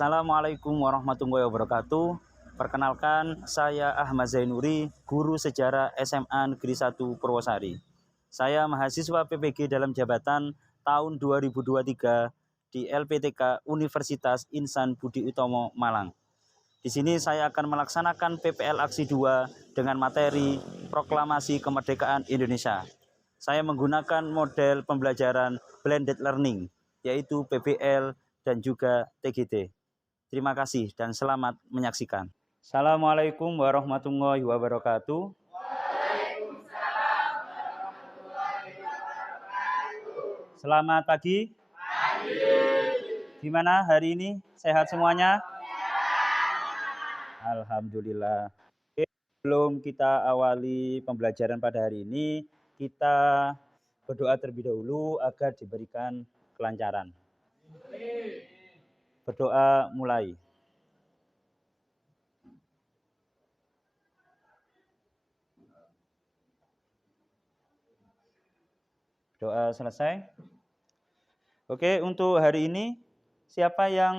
Assalamualaikum warahmatullahi wabarakatuh. Perkenalkan, saya Ahmad Zainuri, guru sejarah SMA Negeri 1 Purwosari. Saya mahasiswa PPG dalam jabatan tahun 2023 di LPTK Universitas Insan Budi Utomo Malang. Di sini saya akan melaksanakan PPL Aksi 2 dengan materi Proklamasi Kemerdekaan Indonesia. Saya menggunakan model pembelajaran blended learning, yaitu PBL dan juga TGT. Terima kasih dan selamat menyaksikan. Assalamualaikum warahmatullahi wabarakatuh. Selamat pagi. Gimana hari ini? Sehat semuanya? Alhamdulillah. Oke, sebelum kita awali pembelajaran pada hari ini, kita berdoa terlebih dahulu agar diberikan kelancaran. Berdoa mulai. Doa selesai. Oke, untuk hari ini siapa yang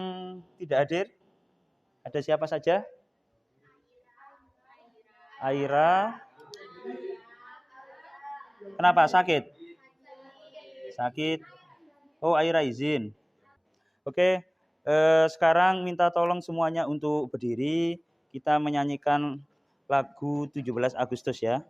tidak hadir? Ada siapa saja? Aira. Kenapa? Sakit? Sakit. Oh, Aira izin. Oke, sekarang minta tolong semuanya untuk berdiri. Kita menyanyikan lagu 17 Agustus ya.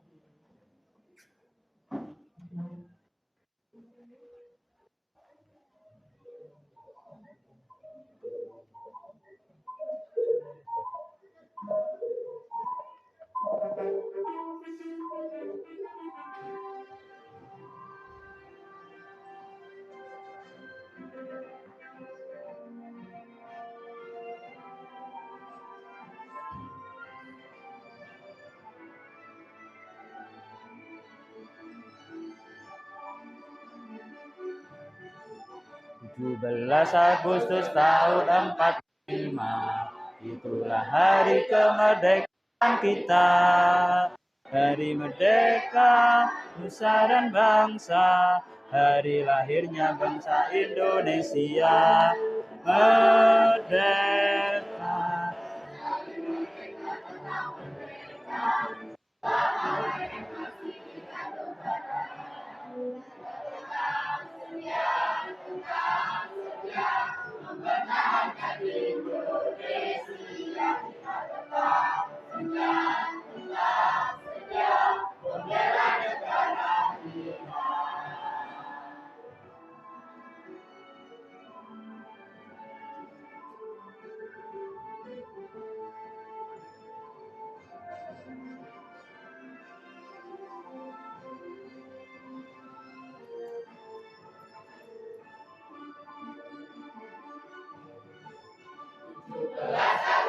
Belas Agustus tahun 45, itulah hari kemerdekaan kita. Hari merdeka, nusa dan bangsa, hari lahirnya bangsa Indonesia. Merdeka.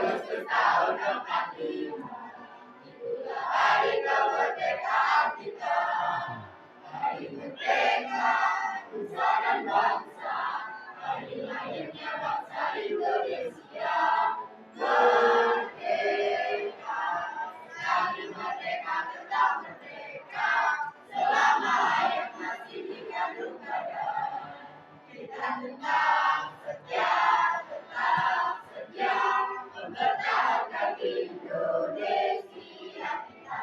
Agustus tahun 45, itulah hari kemerdekaan kita. Hari merdeka, nusa dan bangsa, hari lahirnya bangsa Indonesia. Merdeka, hari merdeka tetap merdeka, selama hayat masih dikandung badan. Kita tetap setia, mempertahankan Indonesia. Kita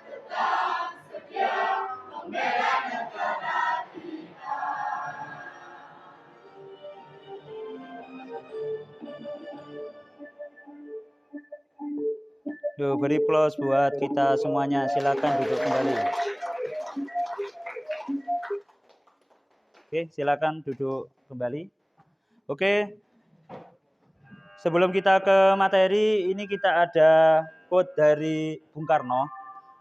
tetap setia, membela negara kita. Duh, beri plus buat kita semuanya. Silakan duduk kembali. Oke, silakan duduk kembali. Oke. Sebelum kita ke materi, ini kita ada quote dari Bung Karno.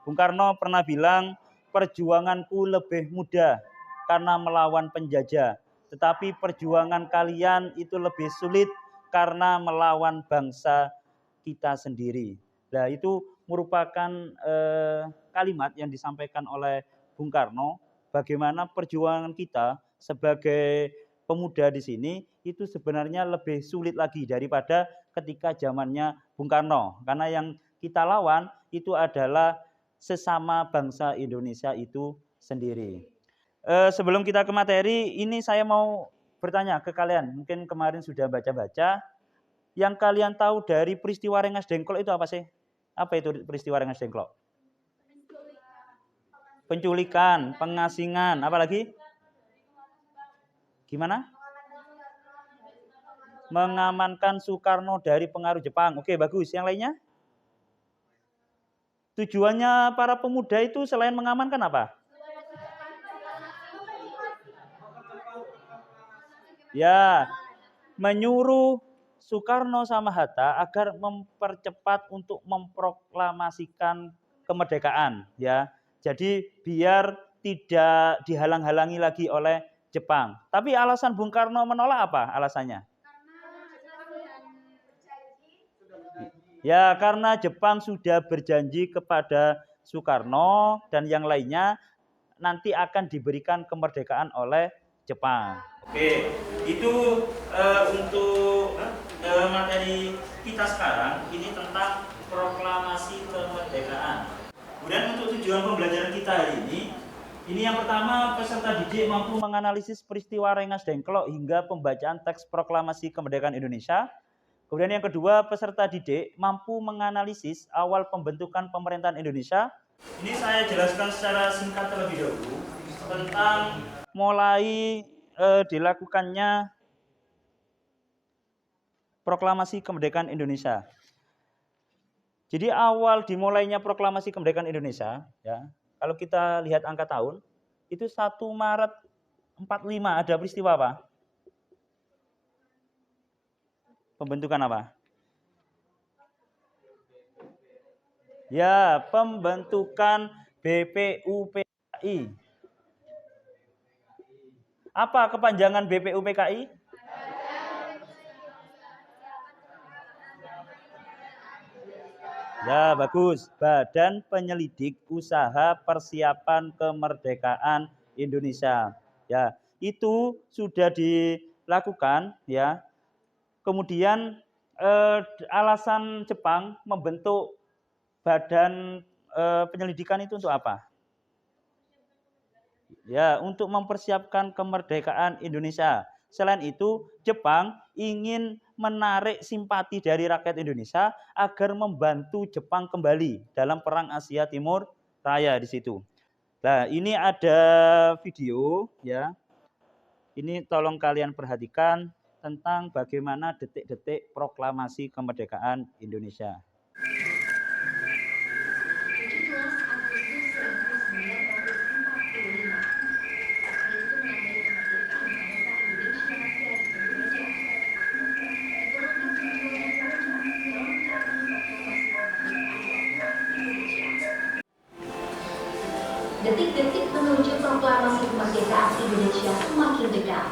Bung Karno pernah bilang, perjuanganku lebih mudah karena melawan penjajah, tetapi perjuangan kalian itu lebih sulit karena melawan bangsa kita sendiri. Nah, itu merupakan kalimat yang disampaikan oleh Bung Karno, bagaimana perjuangan kita sebagai pemuda di sini itu sebenarnya lebih sulit lagi daripada ketika zamannya Bung Karno. Karena yang kita lawan itu adalah sesama bangsa Indonesia itu sendiri. Sebelum kita ke materi, ini saya mau bertanya ke kalian, mungkin kemarin sudah baca-baca, yang kalian tahu dari peristiwa Rengas Dengklok itu apa sih? Apa itu peristiwa Rengas Dengklok? Penculikan, pengasingan, apa lagi? Gimana? Mengamankan Soekarno dari pengaruh Jepang. Oke, bagus. Yang lainnya? Tujuannya para pemuda itu selain mengamankan apa? Ya, menyuruh Soekarno sama Hatta agar mempercepat untuk memproklamasikan kemerdekaan, ya. Jadi biar tidak dihalang-halangi lagi oleh Jepang. Tapi alasan Bung Karno menolak apa alasannya? Ya, karena Jepang sudah berjanji kepada Soekarno dan yang lainnya nanti akan diberikan kemerdekaan oleh Jepang. Oke, itu untuk materi kita sekarang ini tentang proklamasi kemerdekaan. Kemudian untuk tujuan pembelajaran kita hari ini yang pertama peserta didik mampu menganalisis peristiwa Rengas Dengklok hingga pembacaan teks proklamasi kemerdekaan Indonesia. Kemudian yang kedua, peserta didik mampu menganalisis awal pembentukan pemerintahan Indonesia. Ini saya jelaskan secara singkat terlebih dahulu tentang mulai dilakukannya proklamasi kemerdekaan Indonesia. Jadi awal dimulainya proklamasi kemerdekaan Indonesia, ya, kalau kita lihat angka tahun, itu 1 Maret 45 ada peristiwa apa? Pembentukan apa? Ya, pembentukan BPUPKI. Apa kepanjangan BPUPKI? Ya, bagus. Badan Penyelidik Usaha Persiapan Kemerdekaan Indonesia. Ya, itu sudah dilakukan, ya. Kemudian alasan Jepang membentuk badan penyelidikan itu untuk apa? Ya, untuk mempersiapkan kemerdekaan Indonesia. Selain itu, Jepang ingin menarik simpati dari rakyat Indonesia agar membantu Jepang kembali dalam Perang Asia Timur Raya di situ. Nah, ini ada video, ya. Ini tolong kalian perhatikan tentang bagaimana detik-detik proklamasi kemerdekaan Indonesia. Detik-detik menuju proklamasi kemerdekaan Indonesia semakin dekat.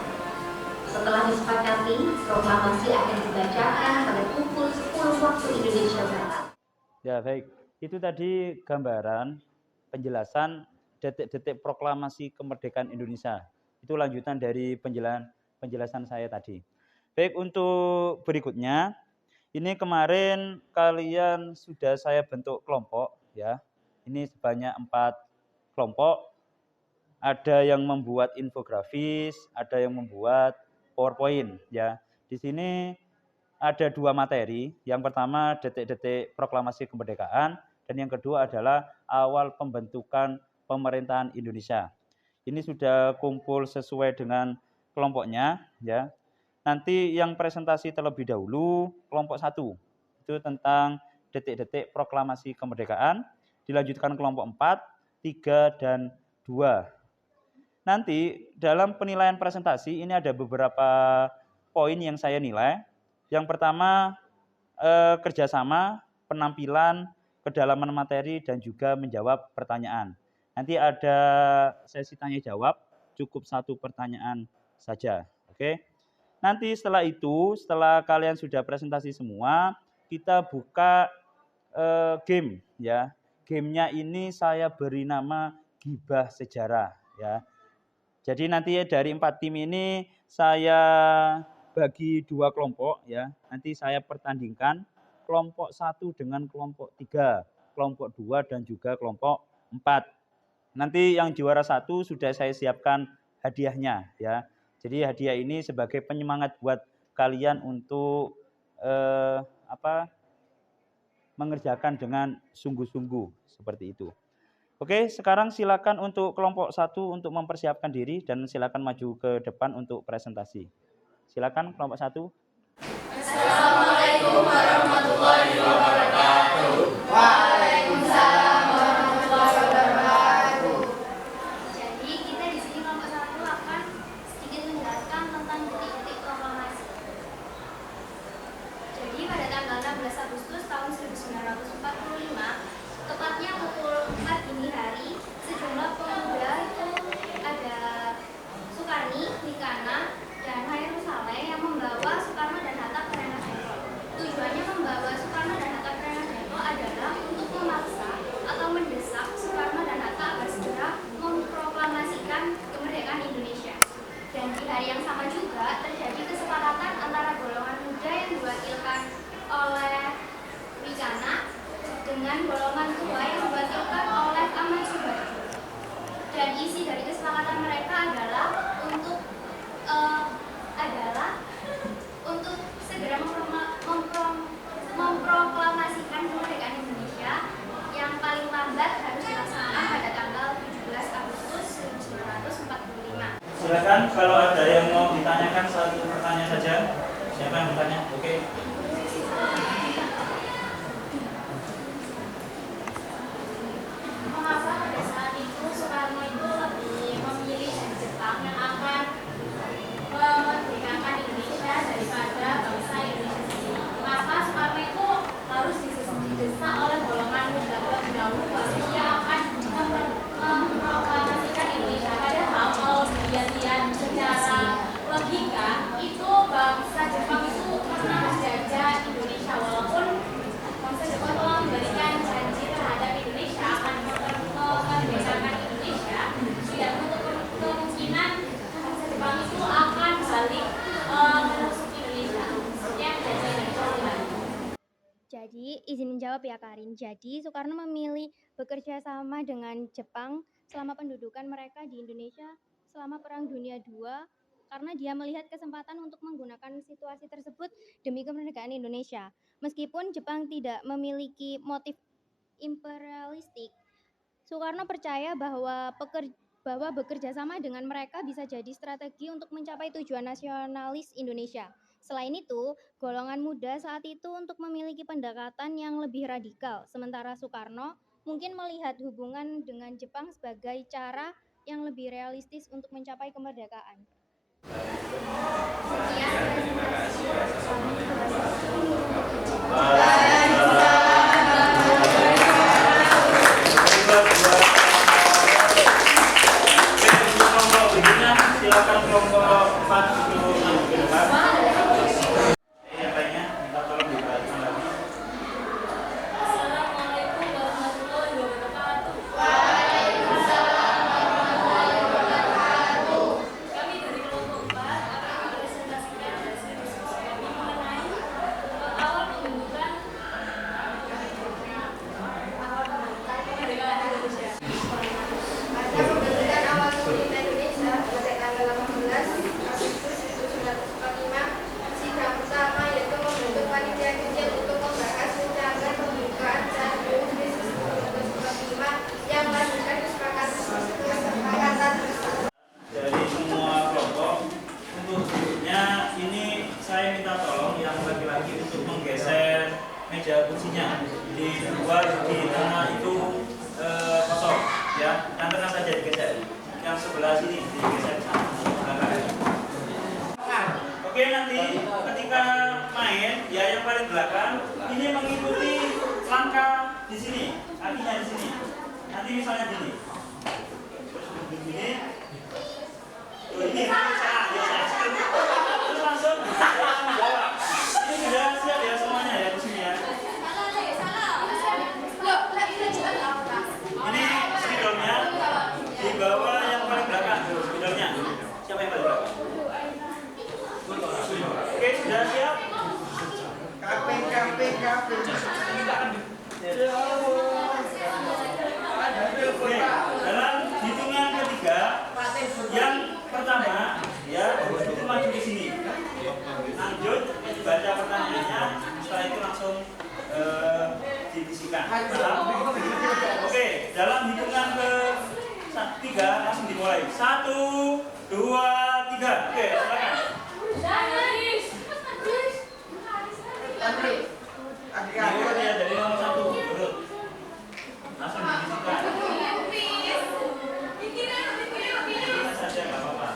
Setelah disepakati, proklamasi akan dibacakan pada pukul 10 waktu Indonesia Barat. Ya, baik. Itu tadi gambaran penjelasan detik-detik proklamasi kemerdekaan Indonesia. Itu lanjutan dari penjelasan saya tadi. Baik, untuk berikutnya, ini kemarin kalian sudah saya bentuk kelompok, ya. Ini sebanyak 4 kelompok. Ada yang membuat infografis, ada yang membuat PowerPoint, ya. Di sini ada 2 materi. Yang pertama detik-detik proklamasi kemerdekaan dan yang kedua adalah awal pembentukan pemerintahan Indonesia. Ini sudah kumpul sesuai dengan kelompoknya, ya. Nanti yang presentasi terlebih dahulu kelompok 1 itu tentang detik-detik proklamasi kemerdekaan, dilanjutkan kelompok 4, 3 dan 2. Nanti dalam penilaian presentasi ini ada beberapa poin yang saya nilai. Yang pertama kerjasama, penampilan, kedalaman materi dan juga menjawab pertanyaan. Nanti ada sesi tanya jawab, cukup 1 pertanyaan saja. Oke. Nanti setelah itu, setelah kalian sudah presentasi semua, kita buka game, ya. Gamenya ini saya beri nama Gibah Sejarah, ya. Jadi nanti dari 4 tim ini saya bagi 2 kelompok, ya. Nanti saya pertandingkan kelompok 1 dengan kelompok 3, kelompok 2 dan juga kelompok 4. Nanti yang juara 1 sudah saya siapkan hadiahnya, ya. Jadi hadiah ini sebagai penyemangat buat kalian untuk mengerjakan dengan sungguh-sungguh seperti itu. Oke, sekarang silakan untuk kelompok 1 untuk mempersiapkan diri dan silakan maju ke depan untuk presentasi. Silakan kelompok 1. Assalamualaikum warahmatullahi wabarakatuh. Waalaikumsalam warahmatullahi wabarakatuh. Jadi kita di sini kelompok 1 akan sedikit menjelaskan tentang detik-detik proklamasi. Jadi pada tanggal 16 Agustus tahun 1945, tepatnya pukul 4 dini hari, sejumlah pemuda itu ada Soekarni, Nikana, dan Hairul Saleh yang membawa Soekarno dan Hatta ke Rengas Dengklok. Tujuannya membawa Soekarno dan Hatta ke Rengas Dengklok adalah untuk memaksa atau mendesak Soekarno dan Hatta agar segera memproklamasikan kemerdekaan Indonesia. Dan di hari yang sama juga terjadi kesepakatan antara golongan muda yang diwakilkan oleh Nikana dengan golongan tua yang diwakilkan oleh Ahmad Subarjo. Dan isi dari kesepakatan mereka adalah untuk segera memproklamasikan kemerdekaan Indonesia yang paling lambat harus dilaksanakan pada tanggal 17 Agustus 1945. Silakan kalau ada yang mau ditanyakan satu pertanyaan saja. Siapa yang bertanya? Oke. Mengapa pada saat itu Soekarno itu lebih memilih dari Jepang yang akan memerdekakan Indonesia daripada bangsa Indonesia sendiri? Mengapa Soekarno itu harus didesak oleh golongan muda terlebih dahulu bahwa dia akan memproklamasikan Indonesia? Padahal kalau dilihat secara logika itu bangsa Jepang itu pernah menjajah Indonesia, walaupun bangsa Jepang telah memberikan janji terhadap Indonesia akan memerdekakan Indonesia, tidak menutup kemungkinan bangsa Jepang itu akan balik menusuk Indonesia seperti yang terjadi di Indonesia. Jadi, izin menjawab ya Karin. Jadi, Soekarno memilih bekerja sama dengan Jepang selama pendudukan mereka di Indonesia selama Perang Dunia II karena dia melihat kesempatan untuk menggunakan situasi tersebut demi kemerdekaan Indonesia. Meskipun Jepang tidak memiliki motif imperialistik, Soekarno percaya bahwa bekerja sama dengan mereka bisa jadi strategi untuk mencapai tujuan nasionalis Indonesia. Selain itu, golongan muda saat itu untuk memiliki pendekatan yang lebih radikal, sementara Soekarno mungkin melihat hubungan dengan Jepang sebagai cara yang lebih realistis untuk mencapai kemerdekaan. Silakan kelompok 4 untuk maju ke depan. Yang lainnya minta tolong dibacakan lagi. Assalamualaikum warahmatullahi wabarakatuh. Waalaikumsalam warahmatullahi wabarakatuh. Kami dari kelompok 4 akan mempresentasikan hasil diskusi kami mengenai awal pembentukan kemerdekaan Indonesia. Pada pembentukan awal pemerintah Indonesia pada tanggal 18 Agustus 1945, sidang pertama yaitu membentuk panitia kecil untuk membahas rencana pembukaan dan Agustus 1945 yang melanjutkan kesepakatan tersebut. Dari semua kelompok, untuk duduknya ini saya minta tolong yang laki-laki untuk menggeser meja kursinya di luar, di tengah itu kosong ya, yang tengah saja digeser, yang sebelah sini digeser ke belakang. Oke, nanti ketika main ya yang paling belakang ini mengikuti langkah di sini, kakinya di sini. Nanti misalnya gini, begini. Ini terus langsung jawab. Ini sudah siap ya semuanya ya di sini ya. Ini spidolnya dibawa yang paling belakang. Spidolnya siapa yang paling belakang? Oke, sudah siap. Oke, dalam hitungan ketiga yang pertama ya 3 langsung dimulai. 1, 2, 3. Oke, silakan. Diurut ya, dari nomor 1 urut. Langsung dibisikan. Bisa saja, nggak apa-apa.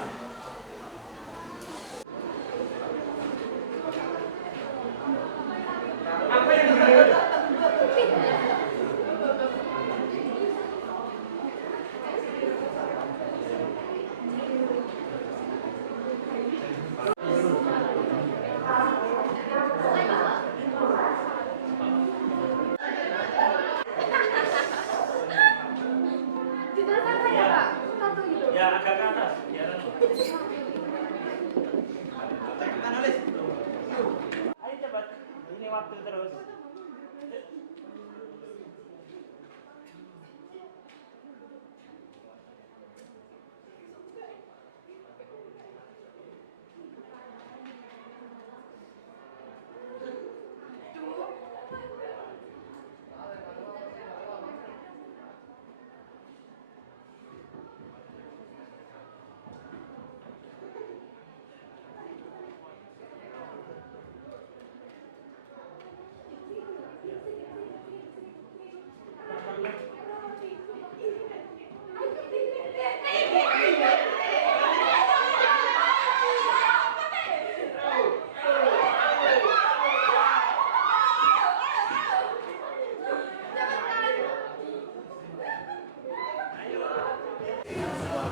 Ya, agak ke atas. Biar ayo cepat. Ini waktu terus.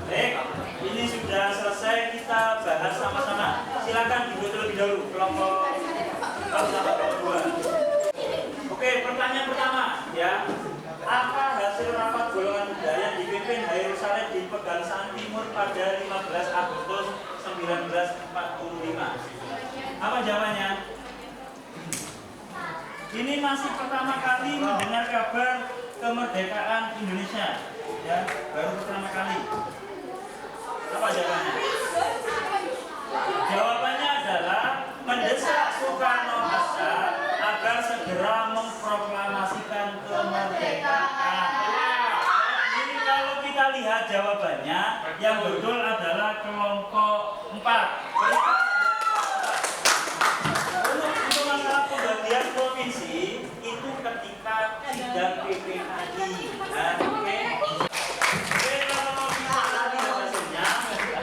Baik, ini sudah selesai kita bahas sama-sama. Silakan duduk terlebih dahulu kelompok sama kelompok 2. Oke, pertanyaan pertama ya. Apa hasil rapat golongan muda yang dipimpin Hairul Saleh di Pegangsaan Timur pada 15 Agustus 1945? Apa jawabannya? Ini masih pertama kali mendengar kabar kemerdekaan Indonesia, ya, baru pertama kali. Apa jawabannya? Jawabannya adalah mendesak Soekarno-Hatta agar segera memproklamasikan kemerdekaan. Jadi kalau kita lihat jawabannya, yang betul adalah kelompok 4. Untuk masalah pembagian provinsi itu ketika sidang PPKI. Nah, oke.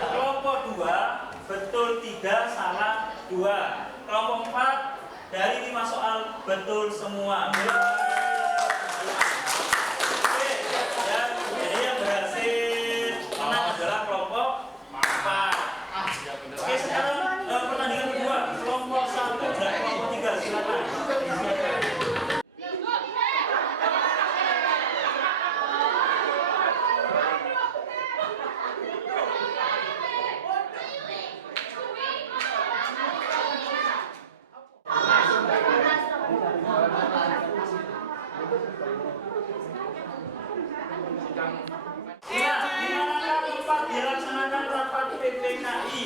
Kelompok 2 betul 3, salah 2. Kelompok 4 dari 5 soal betul semua. Oke, ya, jadi yang berhasil menang adalah kelompok 4. Oke, sekarang pertandingan kedua, kelompok 1 dan kelompok 3, silakan. Dilaksanakan rapat PPKI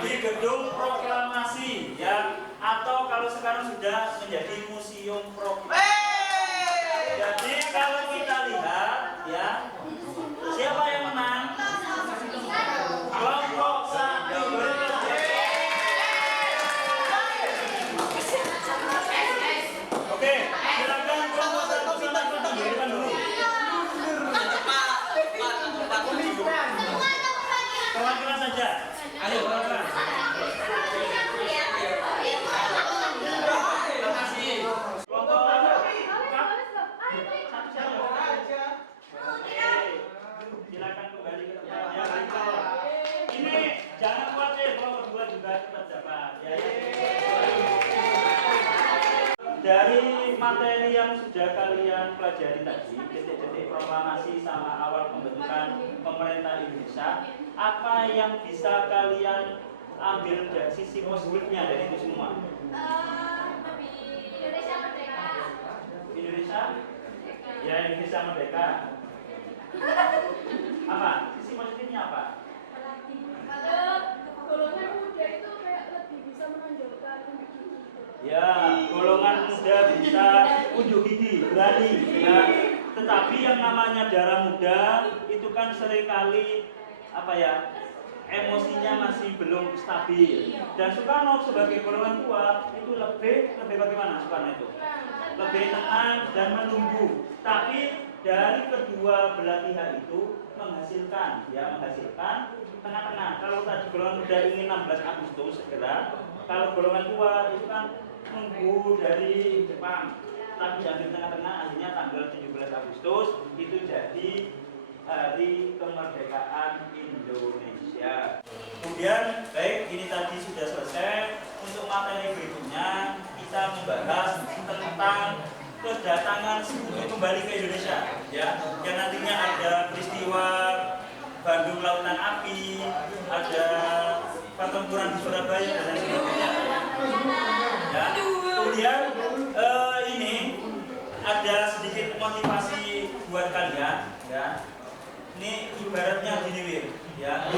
di gedung proklamasi, ya, atau kalau sekarang sudah menjadi museum proklamasi. Jadi kalau kita lihat, ya, siapa yang menang? Kelompok 1 bekerja. Oke, silakan kelompok 1 silakan tunjukkan dulu. Pelan-pelan saja. Ayo pelan-pelan. Terima kasih. Kelompok 1 saja. Silakan kembali ke tempatnya. Ini jangan khawatir, kelompok 2 juga tetap dapat. Ya. Dari materi yang sudah kalian pelajari tadi, detik-detik proklamasi sama awal pembentukan pemerintah Indonesia, apa yang bisa kalian ambil dari sisi positifnya dari itu semua? Indonesia merdeka. Indonesia? Ya, Indonesia merdeka. Apa? Sisi positifnya apa? Ada golongan muda itu kayak lebih bisa menonjolkan gigi. Ya, golongan muda bisa unjuk gigi, berani. Ya. Tetapi yang namanya darah muda itu kan seringkali apa ya, emosinya masih belum stabil. Dan Soekarno sebagai golongan tua itu lebih bagaimana Soekarno itu? Lebih tenang dan menunggu. Tapi dari kedua belah pihak itu menghasilkan tengah-tengah. Kalau tadi golongan muda ingin 16 Agustus segera, kalau golongan tua itu kan nunggu dari Jepang. Tapi diambil tengah-tengah, akhirnya tanggal 17 Agustus itu jadi Hari Kemerdekaan Indonesia. Kemudian, baik, ini tadi sudah selesai. Untuk materi berikutnya kita membahas tentang kedatangan Bung kembali ke Indonesia, ya. Yang nantinya ada peristiwa Bandung Lautan Api, ada pertempuran di Surabaya dan lain sebagainya. Ya. Kemudian ini ada sedikit motivasi buat kalian, ya. Ini ibaratnya gini, ya.